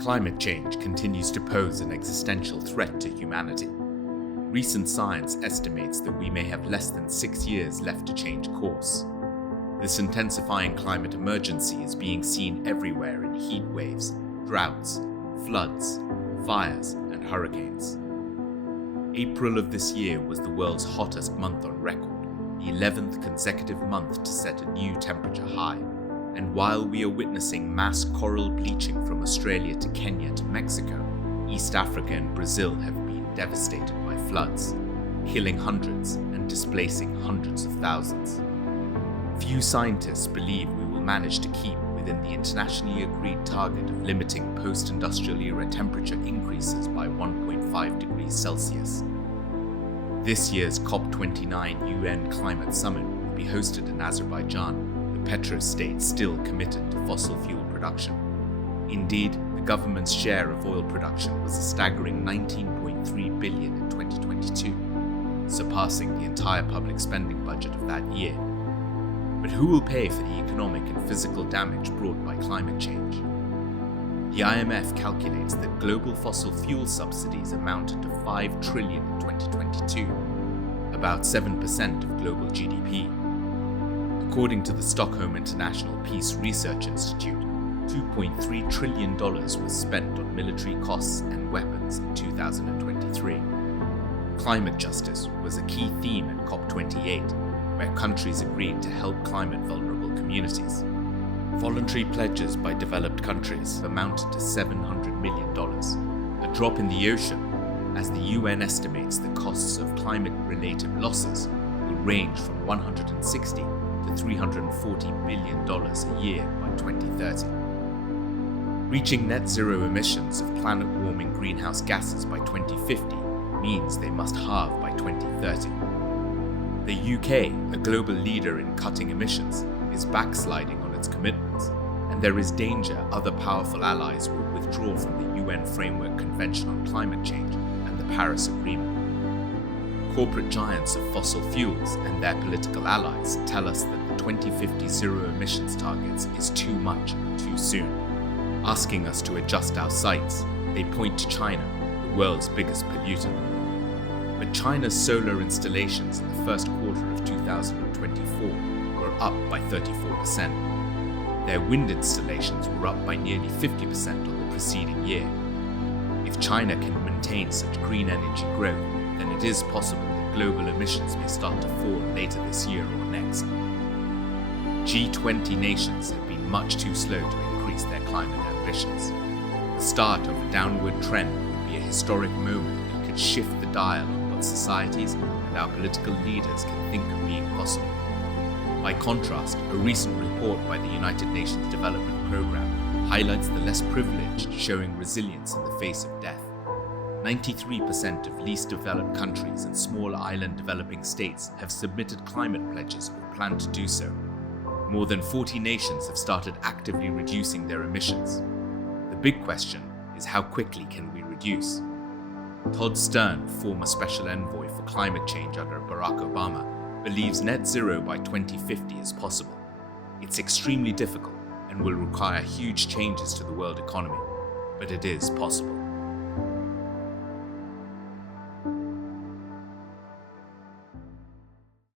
Climate change continues to pose an existential threat to humanity. Recent science estimates that we may have less than 6 years left to change course. This intensifying climate emergency is being seen everywhere in heat waves, droughts, floods, fires, and hurricanes. April of this year was the world's hottest month on record, the 11th consecutive month to set a new temperature high. And while we are witnessing mass coral bleaching from Australia to Kenya to Mexico, East Africa and Brazil have been devastated by floods, killing hundreds and displacing hundreds of thousands. Few scientists believe we will manage to keep within the internationally agreed target of limiting post-industrial era temperature increases by 1.5 degrees Celsius. This year's COP29 UN Climate Summit will be hosted in Azerbaijan, the petrostate still committed to fossil fuel production. Indeed, the government's share of oil production was a staggering $19.3 billion in 2022, surpassing the entire public spending budget of that year. But who will pay for the economic and physical damage brought by climate change? The IMF calculates that global fossil fuel subsidies amounted to $5 trillion in 2022, about 7% of global GDP. According to the Stockholm International Peace Research Institute, $2.3 trillion was spent on military costs and weapons in 2023. Climate justice was a key theme at COP28, where countries agreed to help climate-vulnerable communities. Voluntary pledges by developed countries amounted to $700 million, a drop in the ocean, as the UN estimates the costs of climate-related losses will range from $160 to $340 billion a year by 2030. Reaching net zero emissions of planet-warming greenhouse gases by 2050 means they must halve by 2030. The UK, a global leader in cutting emissions, is backsliding on its commitments, and there is danger other powerful allies will withdraw from the UN Framework Convention on Climate Change and the Paris Agreement. Corporate giants of fossil fuels and their political allies tell us that the 2050 zero emissions targets is too much, too soon. Asking us to adjust our sights, they point to China, the world's biggest polluter. But China's solar installations in the first quarter of 2024 were up by 34%. Their wind installations were up by nearly 50% on the preceding year. If China can maintain such green energy growth, then it is possible that global emissions may start to fall later this year or next. G20 nations have been much too slow to increase their climate ambitions. The start of a downward trend would be a historic moment that could shift the dial on what societies and our political leaders can think of being possible. By contrast, a recent report by the United Nations Development Programme highlights the less privileged showing resilience in the face of death. 93% of least developed countries and small island developing states have submitted climate pledges or plan to do so. More than 40 nations have started actively reducing their emissions. The big question is, how quickly can we reduce? Todd Stern, former special envoy for climate change under Barack Obama, believes net zero by 2050 is possible. It's extremely difficult and will require huge changes to the world economy, but it is possible.